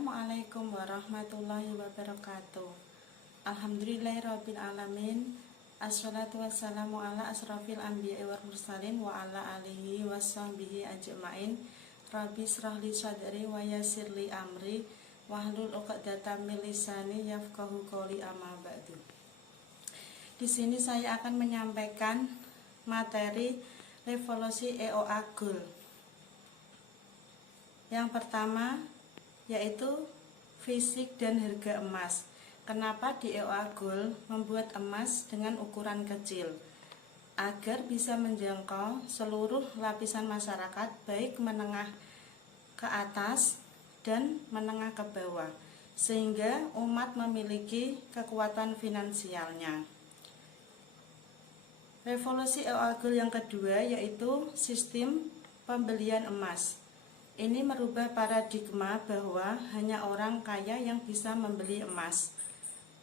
Assalamualaikum warahmatullahi wabarakatuh. Alhamdulillahirabbil alamin. Assalatu wassalamu ala asrafil anbiya'i wal mursalin wa ala alihi washabbihi ajmain. Rabbi shrah li sadri wa yassir li amri wahlul 'uqdatam min lisani yafqahu qawli, amma ba'du. Di sini saya akan menyampaikan materi revolusi EOA Gold. Yang pertama yaitu fisik dan harga emas. Kenapa di EOA Gold membuat emas dengan ukuran kecil? Agar bisa menjangkau seluruh lapisan masyarakat, baik menengah ke atas dan menengah ke bawah, sehingga umat memiliki kekuatan finansialnya. Revolusi EOA Gold yang kedua yaitu sistem pembelian emas. Ini merubah paradigma bahwa hanya orang kaya yang bisa membeli emas.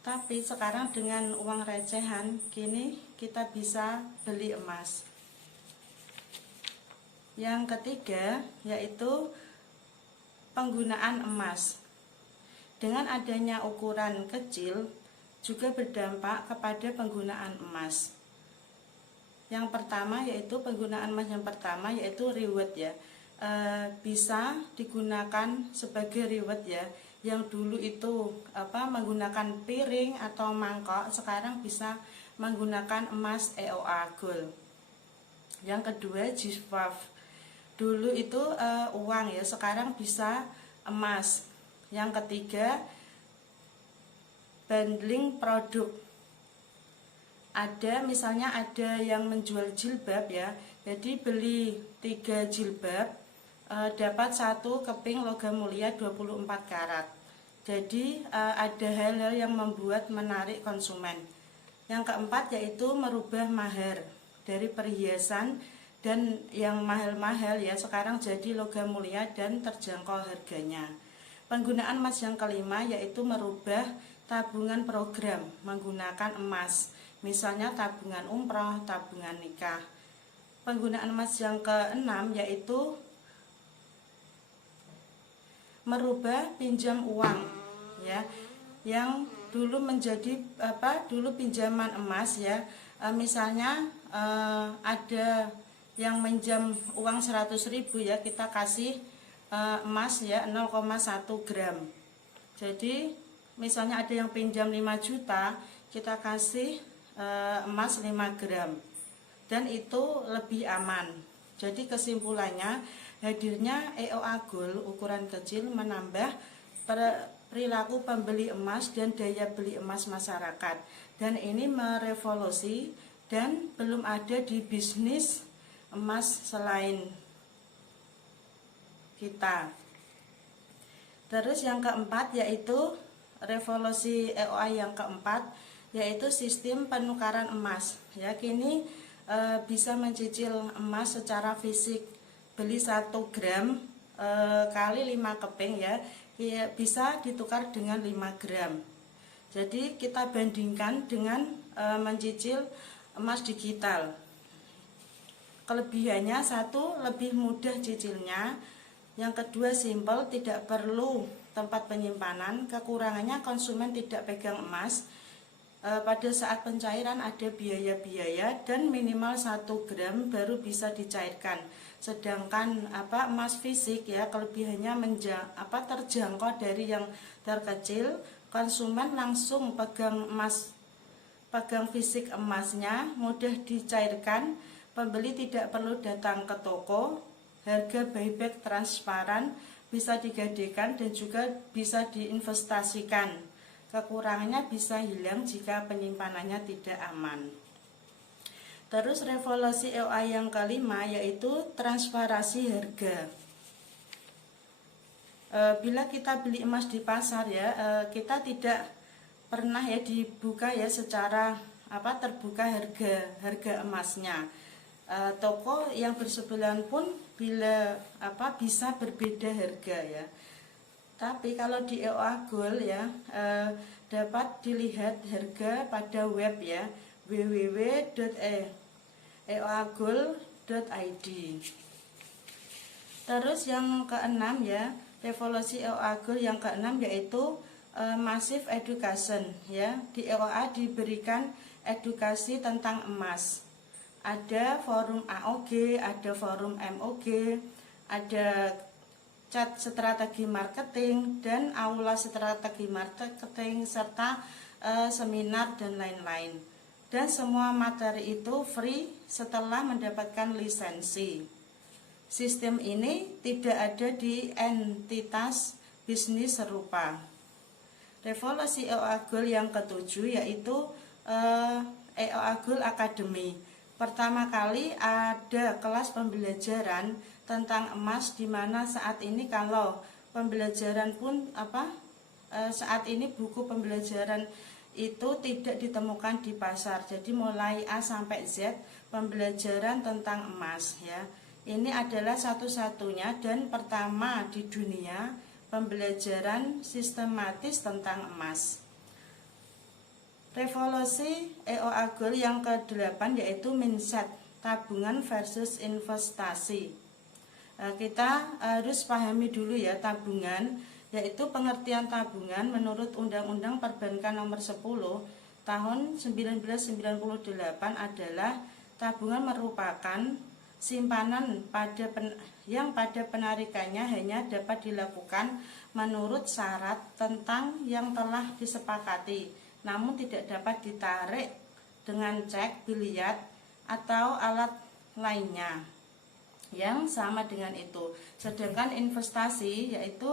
Tapi sekarang dengan uang recehan, kini kita bisa beli emas. Yang ketiga yaitu penggunaan emas. Dengan adanya ukuran kecil juga berdampak kepada penggunaan emas. Yang pertama yaitu penggunaan emas yang pertama yaitu reward ya. Bisa digunakan sebagai reward ya. Yang dulu itu menggunakan piring atau mangkok, sekarang bisa menggunakan emas EOA Gold. Yang kedua GIFAF. Dulu itu uang ya, sekarang bisa emas. Yang ketiga bundling produk. Misalnya ada yang menjual jilbab ya, jadi beli 3 jilbab dapat 1 keping logam mulia 24 karat. Jadi ada hal-hal yang membuat menarik konsumen. Yang keempat yaitu merubah mahar dari perhiasan dan yang mahal-mahal ya, sekarang jadi logam mulia dan terjangkau harganya. Penggunaan emas yang kelima yaitu merubah tabungan program menggunakan emas. Misalnya tabungan umroh, tabungan nikah. Penggunaan emas yang keenam yaitu merubah pinjam uang ya, yang dulu menjadi dulu pinjaman emas ya, misalnya ada yang minjam uang 100.000 ya, kita kasih emas ya 0,1 gram. Jadi misalnya ada yang pinjam 5 juta, kita kasih emas 5 gram, dan itu lebih aman. Jadi kesimpulannya, hadirnya EOA Gold ukuran kecil menambah perilaku pembeli emas dan daya beli emas masyarakat, dan ini merevolusi dan belum ada di bisnis emas selain kita. Terus yang keempat yaitu revolusi EOA yang keempat yaitu sistem penukaran emas ya. Kini bisa mencicil emas secara fisik, beli 1 gram kali 5 keping ya, bisa ditukar dengan 5 gram. Jadi kita bandingkan dengan mencicil emas digital. Kelebihannya, satu, lebih mudah cicilnya. Yang kedua, simpel, tidak perlu tempat penyimpanan. Kekurangannya, konsumen tidak pegang emas. Pada saat pencairan ada biaya-biaya dan minimal 1 gram baru bisa dicairkan. Sedangkan emas fisik ya, kelebihannya terjangkau dari yang terkecil. Konsumen langsung pegang fisik emasnya, mudah dicairkan. Pembeli tidak perlu datang ke toko. Harga buyback transparan, bisa digadekan dan juga bisa diinvestasikan. Kekurangannya bisa hilang jika penyimpanannya tidak aman. Terus revolusi EOA yang kelima yaitu transparansi harga. Bila kita beli emas di pasar ya, kita tidak pernah ya dibuka ya secara terbuka harga emasnya. Toko yang bersebelahan pun bisa berbeda harga ya. Tapi kalau di EOA Gold ya, dapat dilihat harga pada web ya, www.eoagold.id. Terus yang keenam ya, Revolusi EOA Goal yang keenam yaitu Massive Education ya. Di EOA diberikan edukasi tentang emas. Ada forum AOG, ada forum MOG, ada chat strategi marketing dan aula strategi marketing serta seminar dan lain-lain. Dan semua materi itu free setelah mendapatkan lisensi. Sistem ini tidak ada di entitas bisnis serupa. Revolusi EOA Goal yang ketujuh yaitu EOA Goal Academy. Pertama kali ada kelas pembelajaran tentang emas, di mana saat ini kalau pembelajaran pun saat ini buku pembelajaran itu tidak ditemukan di pasar. Jadi mulai A sampai Z pembelajaran tentang emas ya. Ini adalah satu-satunya dan pertama di dunia pembelajaran sistematis tentang emas. Revolusi EOA Goal yang ke-8 yaitu mindset, tabungan versus investasi. Kita harus pahami dulu ya tabungan, yaitu pengertian tabungan menurut Undang-Undang Perbankan Nomor 10 Tahun 1998 adalah tabungan merupakan simpanan yang pada penarikannya hanya dapat dilakukan menurut syarat tentang yang telah disepakati, namun tidak dapat ditarik dengan cek, biliar, atau alat lainnya yang sama dengan itu. Sedangkan investasi yaitu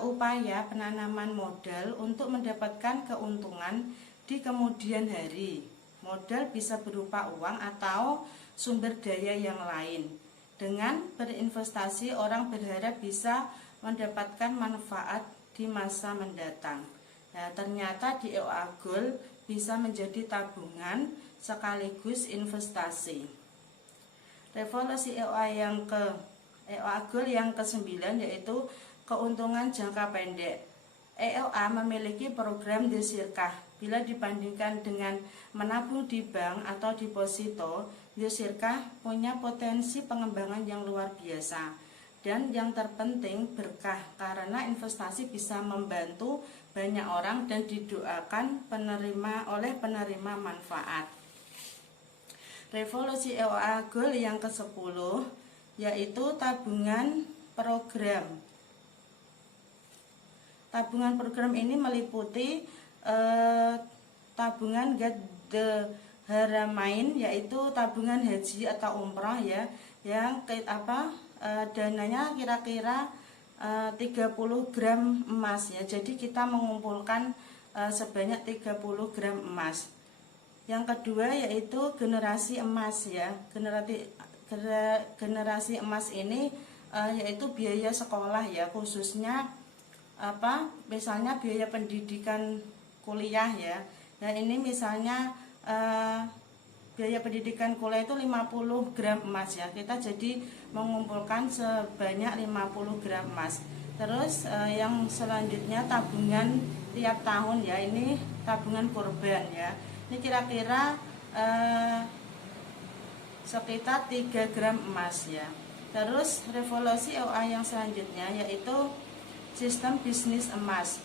upaya penanaman modal untuk mendapatkan keuntungan di kemudian hari. Modal bisa berupa uang atau sumber daya yang lain. Dengan berinvestasi, orang berharap bisa mendapatkan manfaat di masa mendatang. Nah, ternyata di EOA Goal bisa menjadi tabungan sekaligus investasi. Revolusi EOA Goal yang ke-9 yaitu keuntungan jangka pendek. EOA memiliki program desirkah. Bila dibandingkan dengan menabung di bank atau deposito, desirkah punya potensi pengembangan yang luar biasa. Dan yang terpenting berkah, karena investasi bisa membantu banyak orang dan didoakan oleh penerima manfaat. Revolusi EOA Goal yang ke-10 yaitu tabungan program. Tabungan program ini meliputi tabungan Get Haramain, yaitu tabungan haji atau umrah ya, yang dananya kira-kira 30 gram emas ya. Jadi kita mengumpulkan sebanyak 30 gram emas. Yang kedua yaitu generasi emas ya. Generasi emas ini yaitu biaya sekolah ya, khususnya misalnya biaya pendidikan kuliah ya. Nah ini misalnya biaya pendidikan kuliah itu 50 gram emas ya. Kita jadi mengumpulkan sebanyak 50 gram emas. Terus yang selanjutnya tabungan tiap tahun ya. Ini tabungan kurban ya. Ini kira-kira sekitar 3 gram emas ya. Terus revolusi EOA yang selanjutnya yaitu sistem bisnis emas.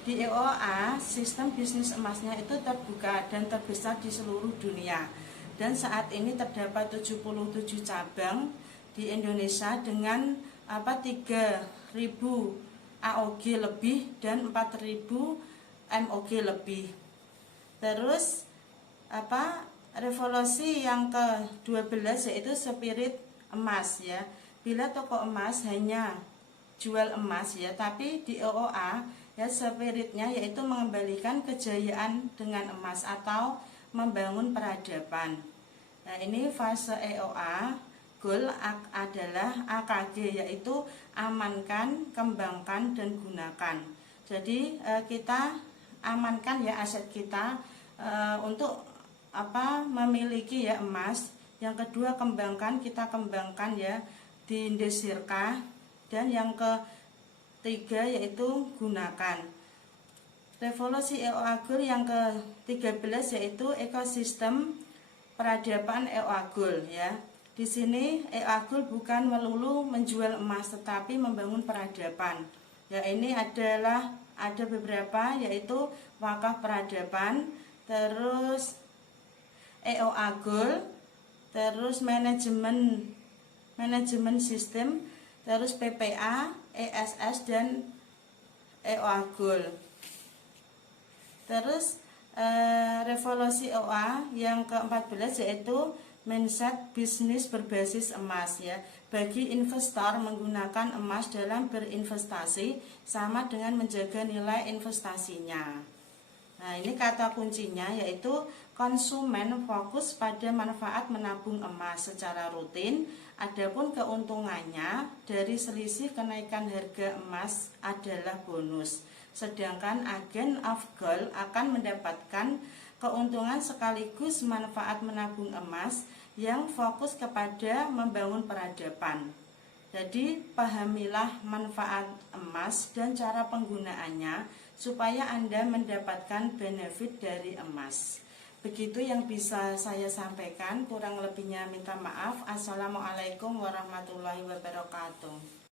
Di EOA, sistem bisnis emasnya itu terbuka dan terbesar di seluruh dunia. Dan saat ini terdapat 77 cabang di Indonesia dengan 3.000 AOG lebih dan 4.000 MOG lebih. Terus revolusi yang ke-12 yaitu spirit emas ya. Bila toko emas hanya jual emas ya, tapi di EOA ya spiritnya yaitu mengembalikan kejayaan dengan emas atau membangun peradaban. Nah ini fase EOA Goal adalah AKG, yaitu amankan, kembangkan, dan gunakan. Jadi kita amankan ya aset kita untuk memiliki ya emas. Yang kedua kita kembangkan ya di desirkah. Dan yang ketiga yaitu gunakan. Revolusi EOA Goal yang ke-13 yaitu ekosistem peradaban EOA Goal ya. Di Di sini Agul bukan melulu menjual emas tetapi membangun peradaban. Ya, ini adalah ada beberapa, yaitu wakaf peradaban, terus Agul, terus manajemen sistem, terus PPA, ESS dan Agul. Terus revolusi OA yang ke-14 yaitu mindset bisnis berbasis emas, ya. Bagi investor, menggunakan emas dalam berinvestasi sama dengan menjaga nilai investasinya. Nah, ini kata kuncinya yaitu konsumen fokus pada manfaat menabung emas secara rutin. Adapun keuntungannya dari selisih kenaikan harga emas adalah bonus. Sedangkan agen Afgol akan mendapatkan keuntungan sekaligus manfaat menabung emas yang fokus kepada membangun peradaban. Jadi pahamilah manfaat emas dan cara penggunaannya supaya Anda mendapatkan benefit dari emas. Begitu yang bisa saya sampaikan, kurang lebihnya minta maaf. Assalamualaikum warahmatullahi wabarakatuh.